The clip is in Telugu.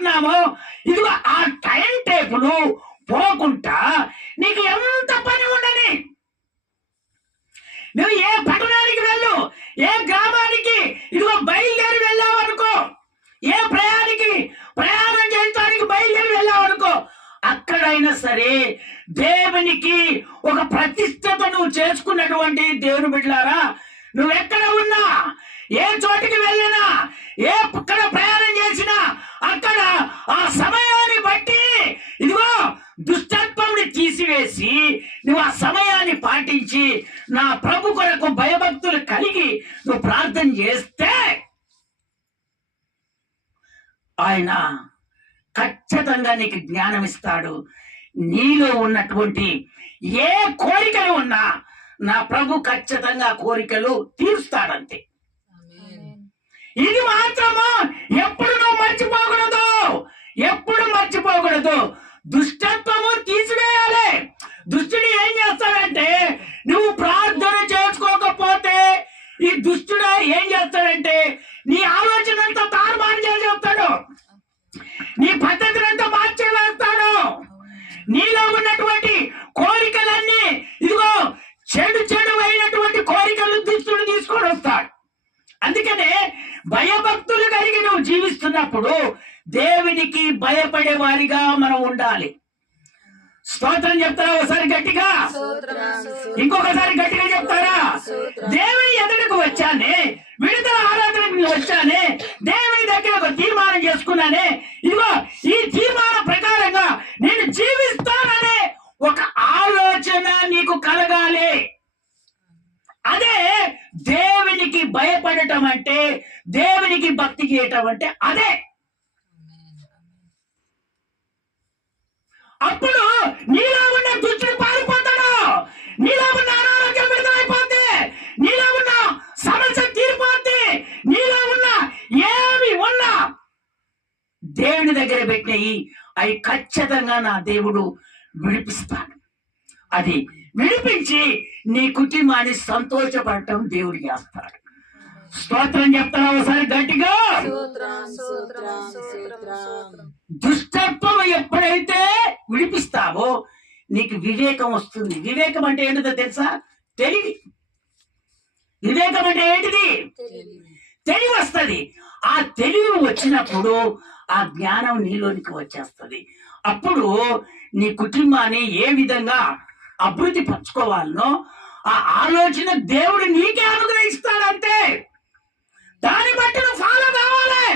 అనుకుంటున్నామో ఇదిగో ఆ టైం టేబుల్ పోకుండా నీకు ఎంత పని ఉండని, నువ్వు ఏ పట్టణానికి వెళ్ళు, ఏ గ్రామానికి ఇదిగో బయలుదేరి వెళ్ళావు అనుకో, ఏ ప్రయాణం చేయడానికి బయలుదేరి వెళ్ళావు అనుకో, అక్కడైనా సరే దేవునికి ఒక ప్రతిష్టత నువ్వు చేసుకున్నటువంటి దేవుని బిడ్డలారా, నువ్వెక్కడ ఉన్నా, ఏ చోటికి వెళ్ళినా, ఎక్కడ ప్రయాణం చేసినా అక్కడ ఆ సమయాన్ని బట్టి ఇదిగో దుష్టత్వంని తీసివేసి నువ్వు ఆ సమయాన్ని పాటించి నా ప్రభు కొరకు భయభక్తులు కలిగి నువ్వు ప్రార్థన చేస్తే ఆయన ఖచ్చితంగా నీకు జ్ఞానం ఇస్తాడు. నీలో ఉన్నటువంటి ఏ కోరికలు ఉన్నా నా ప్రభు ఖచ్చితంగా కోరికలు తీరుస్తాడంతే. ఇది మాత్రము ఎప్పుడు నువ్వు మర్చిపోకూడదు. దుష్టత్వము తీసివేయాలి. దుష్టుడు ఏం చేస్తాడంటే, నువ్వు ప్రార్థన చేసుకోకపోతే ఈ దుష్టుడు ఏం చేస్తాడంటే నీ ఆలోచన అంతా తారుమారు చేస్తాడు, నీ పద్ధతిని అంతా మార్చేస్తాడు. నీలో ఉన్నటువంటి కోరికలన్నీ ఇదిగో చెడు అయినటువంటి కోరికలు దుష్టుడు తీసుకొని వస్తాడు. అందుకనే భయభక్తులు కలిగి నువ్వు జీవిస్తున్నప్పుడు దేవునికి భయపడే వారిగా మనం ఉండాలి. స్తోత్రం చెప్తారా ఒకసారి గట్టిగా? ఇంకొకసారి గట్టిగా చెప్తారా? దేవుని ఎదుటకు వచ్చానే, విడుదల ఆరాధనకు వచ్చానే, దేవుని దగ్గర ఒక తీర్మానం చేసుకున్నానే, ఇదిగో ఈ తీర్మానం ప్రకారంగా నేను జీవిస్తాననే ఒక ఆలోచన నీకు కలగాలి. అదే దేవునికి భయపడటం అంటే, దేవునికి భక్తి చేయటం అంటే అదే. అప్పుడు నీలో ఉన్న దుష్టుడు పారిపోతాడు, నీలో ఉన్న అనారోగ్యం విడుదలైపోతే, నీలో ఉన్న సమస్య తీరిపోతే, నీలో ఉన్న ఏమి ఉన్నా దేవుని దగ్గర పెట్టినవి అవి ఖచ్చితంగా నా దేవుడు విడిపిస్తాడు. అది విడిపించి నీ కుటుంబాన్ని సంతోషపడటం దేవుడు చేస్తాడు. స్తోత్రం చెప్తారా ఒకసారి గట్టిగా? దుష్టత్వం ఎప్పుడైతే విడిపిస్తావో నీకు వివేకం వస్తుంది. వివేకం అంటే ఏంటిదో తెలుసా? తెలివి. వివేకం అంటే ఏంటిది? తెలివి వస్తుంది. ఆ తెలివి వచ్చినప్పుడు ఆ జ్ఞానం నీలోనికి వచ్చేస్తుంది. అప్పుడు నీ కుటుంబాన్ని ఏ విధంగా అభివృద్ధి పరచుకోవాలనో ఆ ఆలోచన దేవుడు నీకే అనుగ్రహిస్తాడంతే. దాన్ని బట్టి నువ్వు ఫాలో కావాలి.